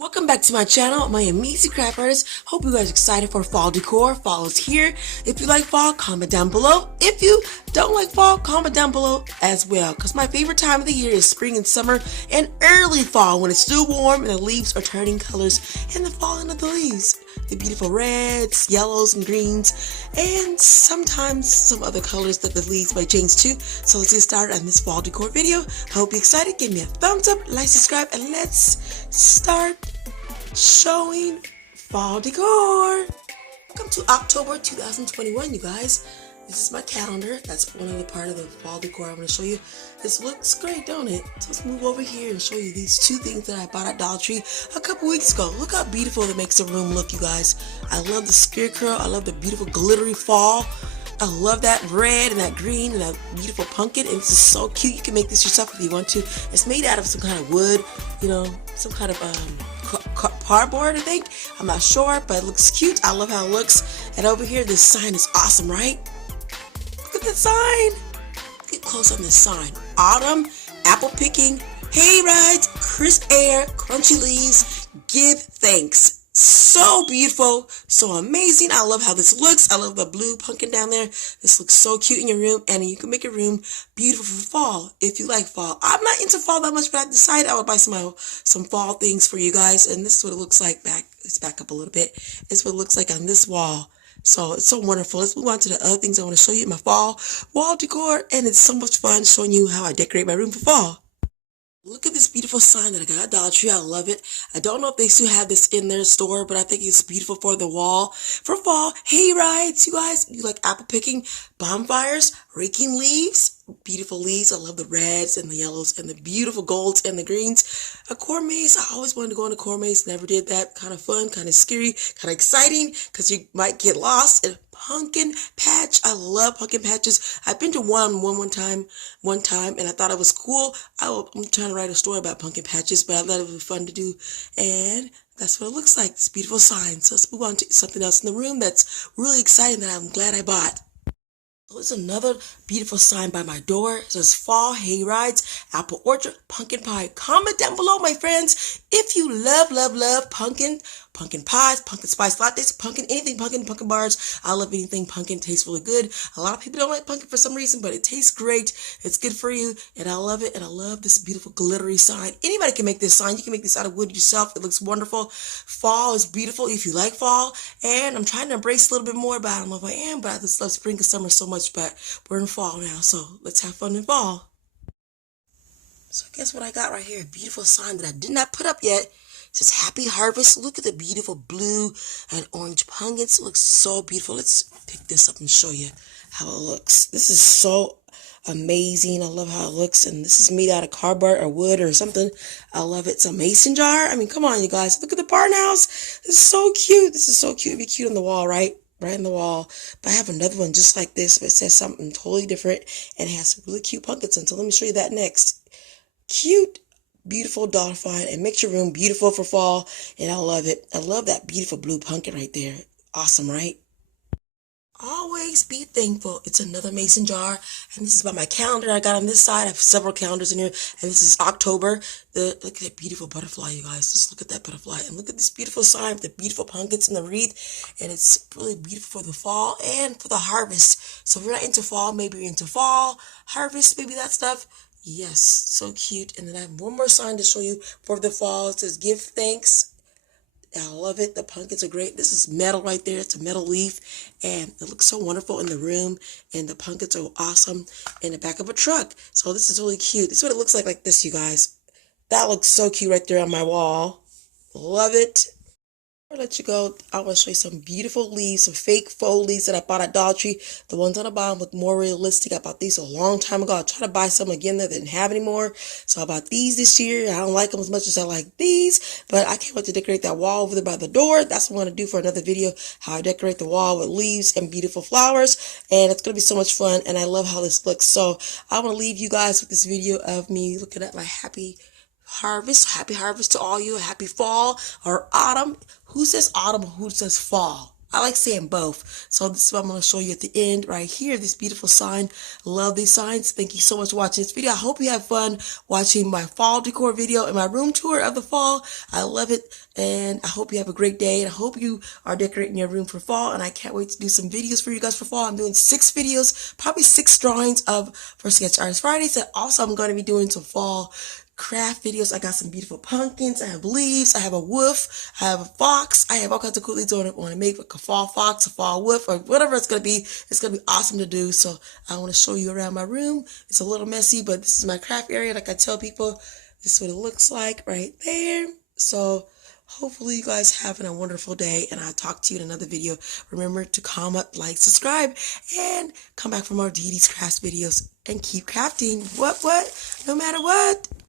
Welcome back to my channel, my amazing craft artist. Hope you guys are excited for fall decor. Fall is here. If you like fall, comment down below. If you don't like fall, comment down below as well. Because my favorite time of the year is spring and summer and early fall when it's still warm and the leaves are turning colors and the falling of the leaves. The beautiful reds, yellows, and greens, and sometimes some other colors that the leaves might change too. So let's get started on this fall decor video. I hope you're excited. Give me a thumbs up, like, subscribe, and let's start showing fall decor. Welcome to October 2021, you guys. This is my calendar. That's one of the part of the fall decor I'm going to show you. This looks great, don't it? So let's move over here and show you these two things that I bought at Dollar Tree a couple weeks ago. Look how beautiful it makes the room look, you guys. I love the scarecrow. I love the beautiful glittery fall. I love that red and that green and that beautiful pumpkin. And it's just so cute. You can make this yourself if you want to. It's made out of some kind of wood, you know, some kind of cardboard, I think. I'm not sure, but it looks cute. I love how it looks. And over here, this sign is awesome, right? Look at the sign. Get close on this sign. Autumn, apple picking, hay rides, crisp air, crunchy leaves, give thanks. So beautiful, so amazing. I love how this looks. I love the blue pumpkin down there. This looks so cute in your room, and you can make your room beautiful for fall if you like fall. I'm not into fall that much, but I decided I would buy some fall things for you guys, and this is what it looks like back. Let's back up a little bit. This is what it looks like on this wall. So it's so wonderful. Let's move on to the other things I want to show you in my fall wall decor, and it's so much fun showing you how I decorate my room for fall. Look at this beautiful sign that I got at Dollar Tree. I love it. I don't know if they still have this in their store, but I think it's beautiful for the wall. For fall, hay rides, you guys. You like apple picking, bonfires, raking leaves, beautiful leaves. I love the reds and the yellows and the beautiful golds and the greens. A corn maze. I always wanted to go on a corn maze. Never did that. Kind of fun, kind of scary, kind of exciting because you might get lost. And pumpkin patch. I love pumpkin patches. I've been to one time, and I thought it was cool. I'm trying to write a story about pumpkin patches, but I thought it would be fun to do. And that's what it looks like. This beautiful sign. So let's move on to something else in the room that's really exciting that I'm glad I bought. So there's another beautiful sign by my door. It says fall, hay rides, apple orchard, pumpkin pie. Comment down below, my friends, if you love pumpkin pies, pumpkin spice lattes, pumpkin anything, pumpkin bars. I love anything pumpkin. Tastes really good. A lot of people don't like pumpkin for some reason, but it tastes great. It's good for you, and I love it. And I love this beautiful glittery sign. Anybody can make this sign. You can make this out of wood yourself. It looks wonderful. Fall is beautiful if you like fall, and I'm trying to embrace a little bit more, but I don't know if I am. But I just love spring and summer so much. But we're in fall now, so let's have fun in fall. So guess what I got right here? A beautiful sign that I did not put up yet. It says Happy Harvest. Look at the beautiful blue and orange pumpkins. It looks so beautiful. Let's pick this up and show you how it looks. This is so amazing. I love how it looks. And this is made out of cardboard or wood or something. I love it. It's a mason jar. I mean, come on, you guys. Look at the barn house. This is so cute. This is so cute. It'd be cute on the wall, right? Right on the wall. But I have another one just like this, but it says something totally different and it has some really cute pumpkins on. So let me show you that next. Cute, beautiful dollar sign. It makes your room beautiful for fall, and I love it. I love that beautiful blue pumpkin right there. Awesome, right? Always be thankful. It's another mason jar, and this is by my calendar I got on this side. I have several calendars in here, and this is October. Look at that beautiful butterfly, you guys. Just look at that butterfly, and look at this beautiful sign with the beautiful pumpkins and the wreath, and it's really beautiful for the fall and for the harvest. So if you're not into fall, maybe you're into fall, harvest, maybe that stuff. Yes, so cute. And then I have one more sign to show you for the fall. It says give thanks. I love it. The pumpkins are great. This is metal right there. It's a metal leaf, and it looks so wonderful in the room, and the pumpkins are awesome in the back of a truck. So this is really cute. This is what it looks like this, you guys. That looks so cute right there on my wall. Love it. Before I let you go, I want to show you some beautiful leaves, some fake faux leaves that I bought at Dollar Tree. The ones on the bottom look more realistic. I bought these a long time ago. I tried to buy some again that didn't have anymore. So I bought these this year. I don't like them as much as I like these, but I can't wait to decorate that wall over there by the door. That's what I'm going to do for another video, how I decorate the wall with leaves and beautiful flowers. And it's going to be so much fun, and I love how this looks. So I want to leave you guys with this video of me looking at my happy harvest to all you. Happy fall or autumn. Who says autumn? Who says fall? I like saying both. So this is what I'm going to show you at the end right here. This beautiful sign. Love these signs. Thank you so much for watching this video. I hope you have fun watching my fall decor video and my room tour of the fall. I love it. And I hope you have a great day. And I hope you are decorating your room for fall. And I can't wait to do some videos for you guys for fall. I'm doing 6 videos, probably 6 drawings for Sketch Artist Fridays. And also I'm going to be doing some fall craft videos. I got some beautiful pumpkins. I have leaves. I have a wolf. I have a fox. I have all kinds of cool things I want to make, like a fall fox, a fall wolf, or whatever it's going to be. It's going to be awesome to do. So I want to show you around my room. It's a little messy, but this is my craft area. Like I tell people, this is what it looks like right there. So hopefully you guys having a wonderful day, and I'll talk to you in another video. Remember to comment, like, subscribe, and come back for more Dee Dee's crafts videos, and keep crafting. What? No matter what.